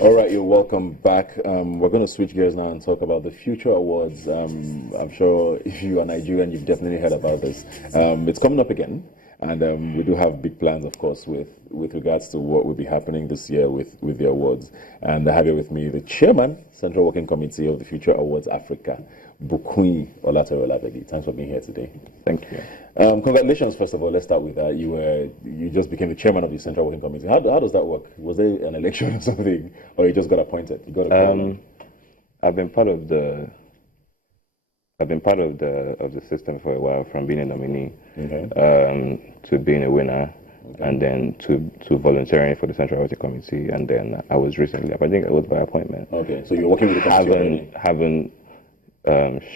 All right, you're welcome back. We're going to switch gears now and talk about the Future Awards. I'm sure if you are Nigerian, you've definitely heard about this. It's coming up again, and we do have big plans, of course, with regards to what will be happening this year with the awards. And I have here with me the chairman, Central Working Committee of the Future Awards Africa, Bukui Olatorolabegi. Thanks for being here today. Thank you. Congratulations, first of all. Let's start with that. You just became the chairman of the Central Working Committee. How does that work? Was there an election or something, or you just got appointed? You got I've been part of the system for a while, from being a nominee to being a winner, and then to volunteering for the Central Working Committee, and then I was recently. I think it was by appointment. Okay, so you're working with the committee. Haven't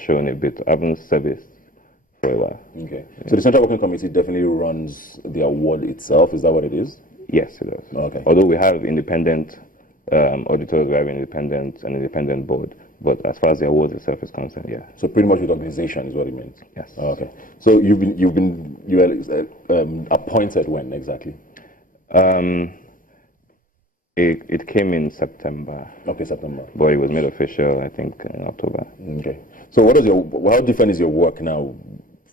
shown a bit. I haven't serviced for a while. Okay. So the Central Working Committee definitely runs the award itself. Is that what it is? Yes, it does. Okay. Although we have independent auditors, we have an independent board. But as far as the award itself is concerned, yeah. So pretty much with organization is what it means. Yes. Okay. So you were appointed when exactly? It came in September. Okay, September. But it was made official, I think, in October. Okay. So how different is your work now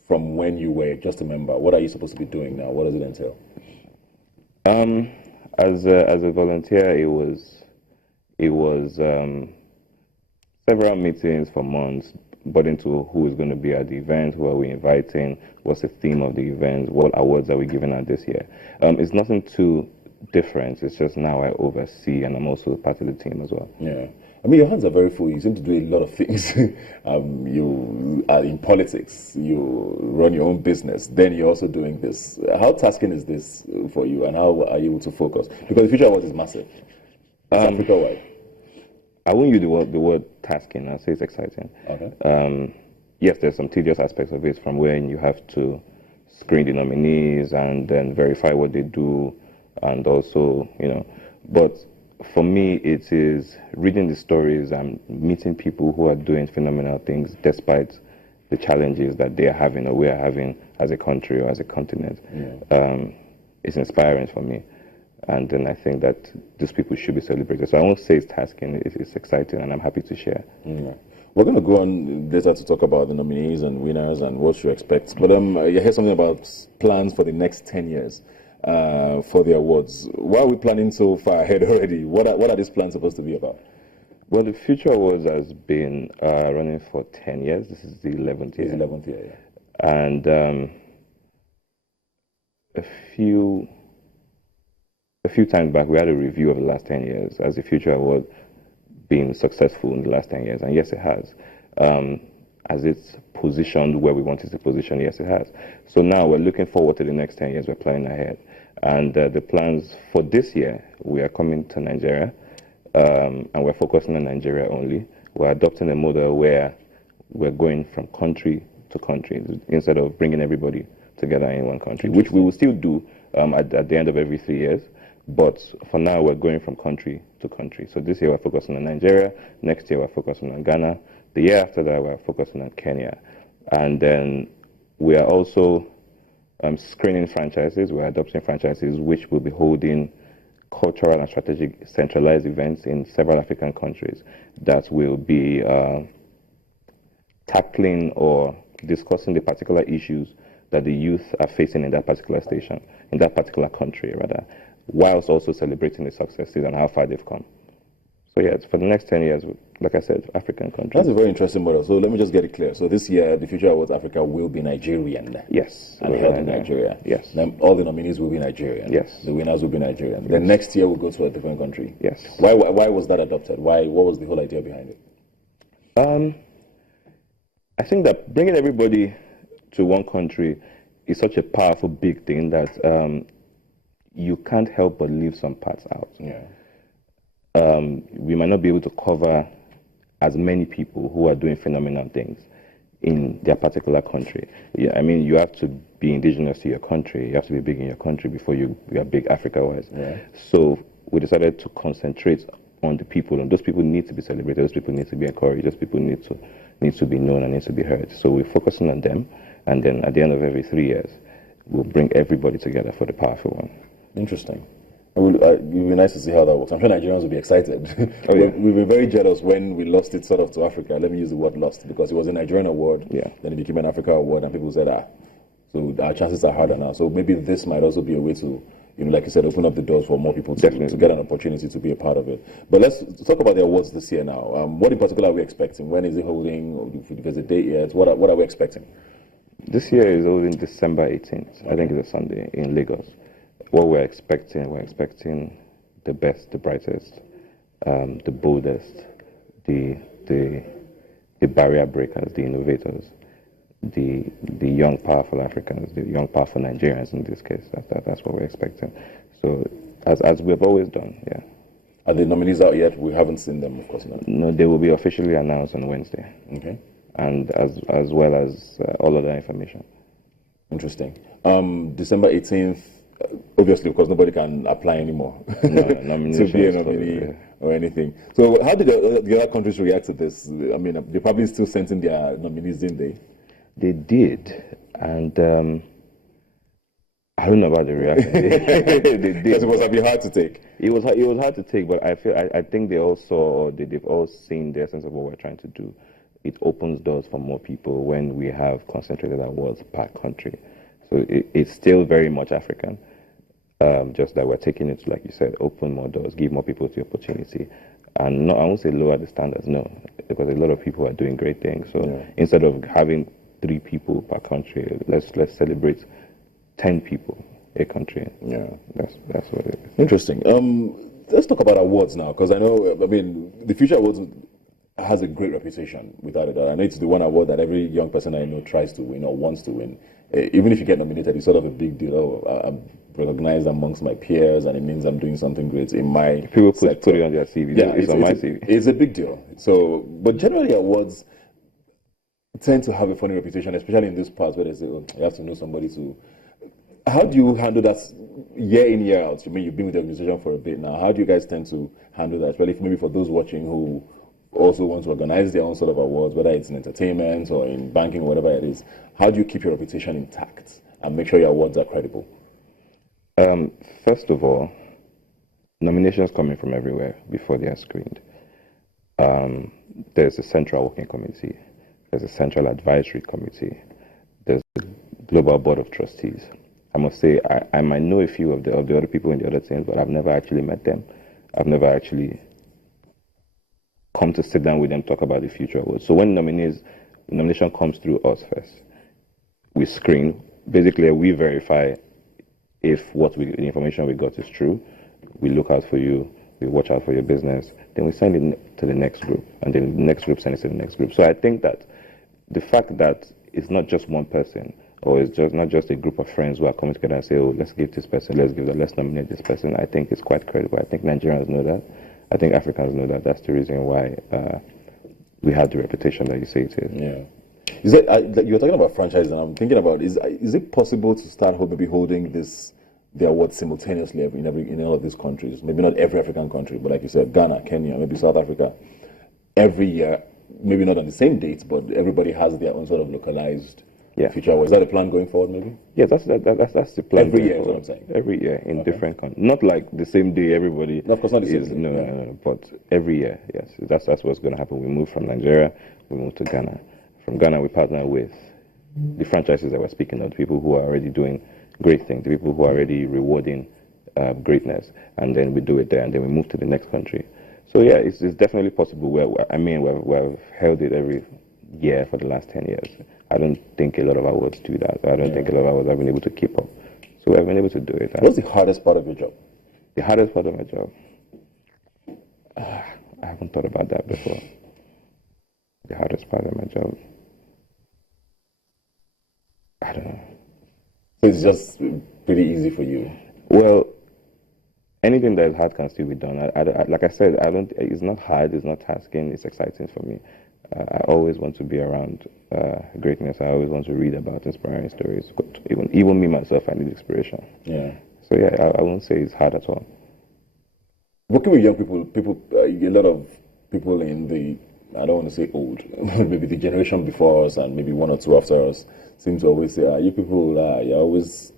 from when you were just a member? What are you supposed to be doing now? What does it entail? As a volunteer, it was several meetings for months, but into who is going to be at the event, who are we inviting, what's the theme of the event, what awards are we giving out this year. It's nothing too different. It's just now I oversee, and I'm also part of the team as well. Yeah. I mean, your hands are very full. You seem to do a lot of things. You are in politics. You run your own business. Then you're also doing this. How tasking is this for you, and how are you able to focus? Because the Future Awards is massive. It's Africa-wide. I won't use the word tasking. I'll say it's exciting. Okay. Yes, there's some tedious aspects of it, from when you have to screen the nominees and then verify what they do, and also, but for me, it is reading the stories and meeting people who are doing phenomenal things despite the challenges that they are having or we are having as a country or as a continent. Yeah. It's inspiring for me. And then I think that these people should be celebrated. So I won't say it's tasking, it's exciting, and I'm happy to share. Yeah. We're going to go on later to talk about the nominees and winners and what you expect. But you heard something about plans for the next 10 years. For the awards. Why are we planning so far ahead already? What are these plans supposed to be about? Well, the Future Awards has been running for 10 years. This is the 11th year. It's the 11th year, yeah. And a few times back, we had a review of the last 10 years. Has the Future Award been successful in the last 10 years? And yes, it has. As it's positioned where we want it to position, yes, it has. So now we're looking forward to the next 10 years. We're planning ahead. And the plans for this year, we are coming to Nigeria, and we're focusing on Nigeria only. We're adopting a model where we're going from country to country instead of bringing everybody together in one country, which we will still do at the end of every 3 years. But for now, we're going from country to country. So this year, we're focusing on Nigeria. Next year, we're focusing on Ghana. The year after that, we're focusing on Kenya. And then we are also screening franchises. We're adopting franchises which will be holding cultural and strategic centralized events in several African countries that will be tackling or discussing the particular issues that the youth are facing in that particular station, in that particular country, rather, whilst also celebrating the successes and how far they've come. So yeah, for the next 10 years, like I said, African countries. That's a very interesting model. So let me just get it clear. So this year, the Future Awards Africa will be Nigerian. Yes. And held in Nigeria. Yes. Then all the nominees will be Nigerian. Yes. The winners will be Nigerian. Yes. Then next year, we'll go to a different country. Yes. Why was that adopted? What was the whole idea behind it? I think that bringing everybody to one country is such a powerful, big thing that you can't help but leave some parts out. Yeah. We might not be able to cover as many people who are doing phenomenal things in their particular country. Yeah, I mean, you have to be indigenous to your country. You have to be big in your country before you are big Africa-wise. Yeah. So we decided to concentrate on the people, and those people need to be celebrated. Those people need to be encouraged. Those people need to be known and need to be heard. So we're focusing on them, and then at the end of every 3 years, we'll bring everybody together for the powerful one. Interesting. It would be nice to see how that works. I'm sure Nigerians will be excited. Oh, yeah. We were very jealous when we lost it sort of to Africa. Let me use the word lost because it was a Nigerian award. Yeah. Then it became an Africa award, and people said, so our chances are harder now. So maybe this might also be a way to, like you said, open up the doors for more people to get an opportunity to be a part of it. But let's talk about the awards this year now. What in particular are we expecting? When is it holding? If there's a date yet, what are we expecting? This year is holding December 18th. I think it's a Sunday in Lagos. What we're expecting the best, the brightest, the boldest, the barrier breakers, the innovators, the young, powerful Africans, the young, powerful Nigerians in this case. That's what we're expecting. So, as we've always done, yeah. Are the nominees out yet? We haven't seen them, of course. No, they will be officially announced on Wednesday. Okay. And as well as all other information. Interesting. December 18th. Obviously, because nobody can apply anymore to be a nominee or anything. So how did the other countries react to this? I mean, they probably still sent in their nominees, didn't they? They did. And I don't know about the reaction. They did. Because it was a bit hard to take. It was hard to take, but I think they all saw, or they've all seen the essence of what we're trying to do. It opens doors for more people when we have concentrated awards per country. So it's still very much African. Just that we're taking it to, like you said, open more doors, give more people the opportunity. And I won't say lower the standards, no, because a lot of people are doing great things. So instead of having 3 people per country, let's celebrate 10 people a country. Yeah, that's what it is. Interesting. Let's talk about awards now, because I know, the Future Awards has a great reputation, without a doubt. I know it's the one award that every young person I know tries to win or wants to win. Even if you get nominated, it's sort of a big deal. I'm recognized amongst my peers, and it means I'm doing something great in my people put it on their CV. Yeah, it's on my CV. It's a big deal. So, but generally awards tend to have a funny reputation, especially in this part where they say, you have to know somebody to. How do you handle that year in, year out? I mean, you've been with the organization for a bit now. How do you guys tend to handle that, especially maybe for those watching who also want to organize their own sort of awards, whether it's in entertainment or in banking, whatever it is? How do you keep your reputation intact and make sure your awards are credible? First of all, nominations coming from everywhere before they are screened. There's a central working committee. There's a central advisory committee. There's a global board of trustees. I must say, I might know a few of the other people in the other teams, but I've never actually met them. I've never actually come to sit down with them, talk about the future awards. So when nomination comes through us first, we screen. Basically, we verify if the information we got is true. We look out for you. We watch out for your business. Then we send it to the next group, and then the next group sends it to the next group. So I think that the fact that it's not just one person, or it's just not just a group of friends who are coming together and say, oh, let's give this person, let's nominate this person, I think it's quite credible. I think Nigerians know that. I think Africans know that. That's the reason why we have the reputation that you say it is. Yeah. Is it, you're talking about franchise, and I'm thinking about, is it possible to start maybe holding the awards simultaneously in all of these countries? Maybe not every African country, but like you said, Ghana, Kenya, maybe South Africa. Every year, maybe not on the same dates, but everybody has their own sort of localized future awards. Is that a plan going forward, maybe? Yeah, that's the plan. Every year is what I'm saying. Every year in different countries. Not like the same day everybody. No, of course not the same day. No, but every year, yes. That's what's going to happen. We move from Nigeria, we move to Ghana. From Ghana, we partner with the franchises that we're speaking of, the people who are already doing great things, the people who are already rewarding greatness, and then we do it there, and then we move to the next country. So yeah, it's definitely possible. We've held it every year for the last 10 years. I don't think a lot of awards do that. I don't think a lot of awards have been able to keep up. So we've been able to do it. What's the hardest part of your job? The hardest part of my job? I haven't thought about that before. The hardest part of my job? I don't know. So it's just pretty easy for you? Well, anything that is hard can still be done. Like I said, it's not hard, it's not tasking, it's exciting for me. I always want to be around greatness. I always want to read about inspiring stories. Even me, myself, I need inspiration. Yeah. So yeah, I won't say it's hard at all. Working with young people, a lot of people in the, I don't want to say old, maybe the generation before us and maybe one or two after us seem to always say, you people, you're always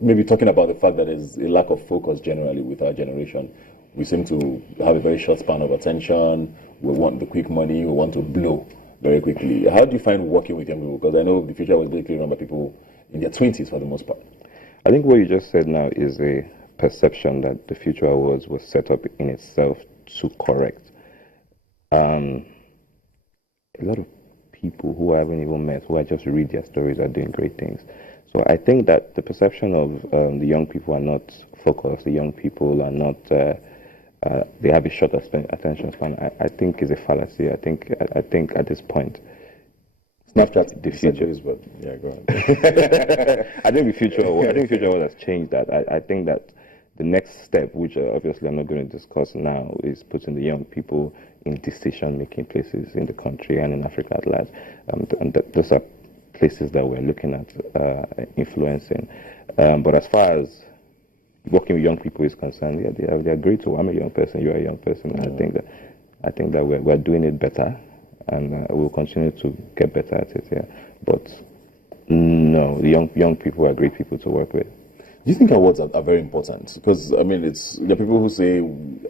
maybe talking about the fact that there's a lack of focus generally with our generation. We seem to have a very short span of attention. We want the quick money. We want to blow very quickly. How do you find working with young people? Because I know the future was basically run by people in their 20s for the most part. I think what you just said now is a perception that the Future Awards was set up in itself to correct. A lot of people who I haven't even met, who I just read their stories, are doing great things. So I think that the perception of the young people are not focused, the young people are not, they have a short attention span, I think is a fallacy. I think at this point, Snapchat, the future is what. Yeah, go ahead. I think the future world has changed that. I think that the next step, which obviously I'm not going to discuss now, is putting the young people in decision-making places in the country and in Africa at large. Those are places that we're looking at influencing. But as far as working with young people is concerned, yeah, they're great. So I'm a young person, you're a young person. Mm-hmm. I think that we're doing it better, and we'll continue to get better at it. Yeah, but no, the young people are great people to work with. Do you think awards are very important? Because I mean, there are people who say,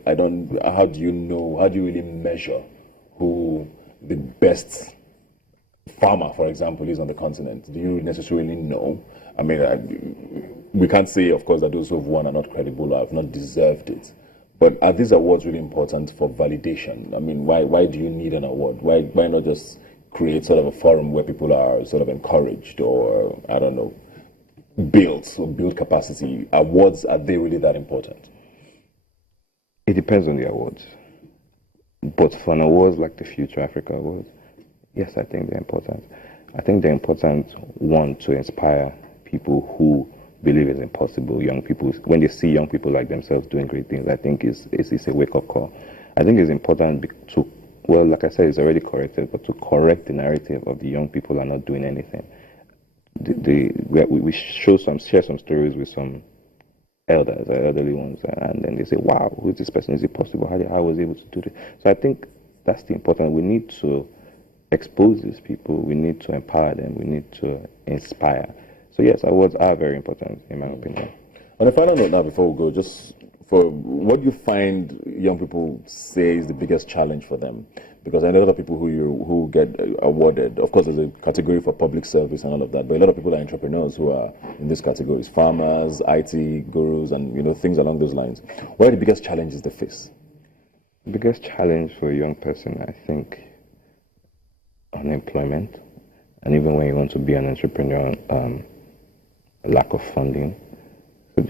how do you really measure who the best farmer, for example, is on the continent? Do you necessarily know? I mean, we can't say, of course, that those who have won are not credible or have not deserved it. But are these awards really important for validation? I mean, why do you need an award? Why not just create sort of a forum where people are sort of encouraged, or, I don't know, build capacity? Awards, are they really that important? It depends on the awards. But for an awards like the Future Africa Awards, yes, I think they're important. I think they're important, one, to inspire people who believe it's impossible. Young people, when they see young people like themselves doing great things, I think it's a wake-up call. I think it's important to, well, like I said, it's already corrected, but to correct the narrative of the young people are not doing anything. We share some stories with some elderly ones, and then they say, wow, who is this person? Is it possible? How was he able to do this? So I think that's the important. We need to expose these people. We need to empower them. We need to inspire. So yes, awards are very important, in my opinion. On a final note now, before we go, just for what you find young people say is the biggest challenge for them, because I know a lot of people who get awarded. Of course, there's a category for public service and all of that, but a lot of people are entrepreneurs who are in these categories: farmers, IT gurus, and things along those lines. What are the biggest challenges they face? The biggest challenge for a young person, I think, unemployment, and even when you want to be an entrepreneur, lack of funding. So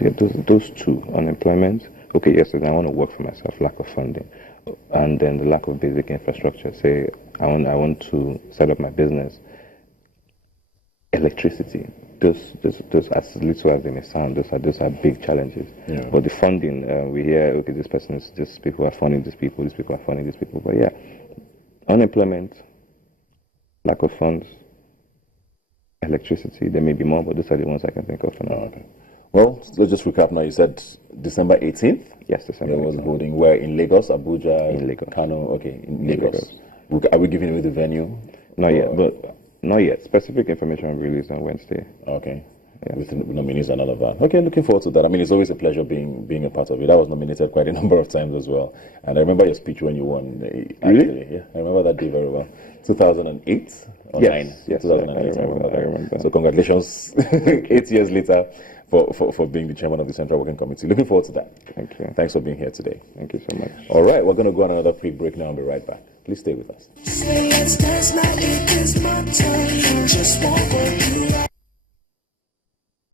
those two, unemployment. Okay, yes, I want to work for myself. Lack of funding, and then the lack of basic infrastructure. Say I want to set up my business. Electricity. Those as little as they may sound, those are big challenges. Yeah. But the funding, we hear, okay, these people are funding these people are funding these people. But yeah, unemployment, lack of funds, electricity. There may be more, but those are the ones I can think of for now. Okay. Well, let's just recap now. You said December 18th? Yes, December 18th. There was holding where? In Lagos, Abuja? In Lagos. Kano? Okay, in Lagos. Are we giving away the venue? Not yet. Specific information will be released on Wednesday. Okay. Yeah. With nominees and all of that. Okay, looking forward to that. I mean, it's always a pleasure being a part of it. I was nominated quite a number of times as well. And I remember your speech when you won. Really? Yeah, I remember that day very well. 2008 or yes, 9? Yes, 2008. I remember. So congratulations 8 years later for being the chairman of the Central Working Committee. Looking forward to that. Thank you. Thanks for being here today. Thank you so much. All right, we're going to go on another quick break now and be right back. Please stay with us. Say let's dance like it is my turn. Just walk on.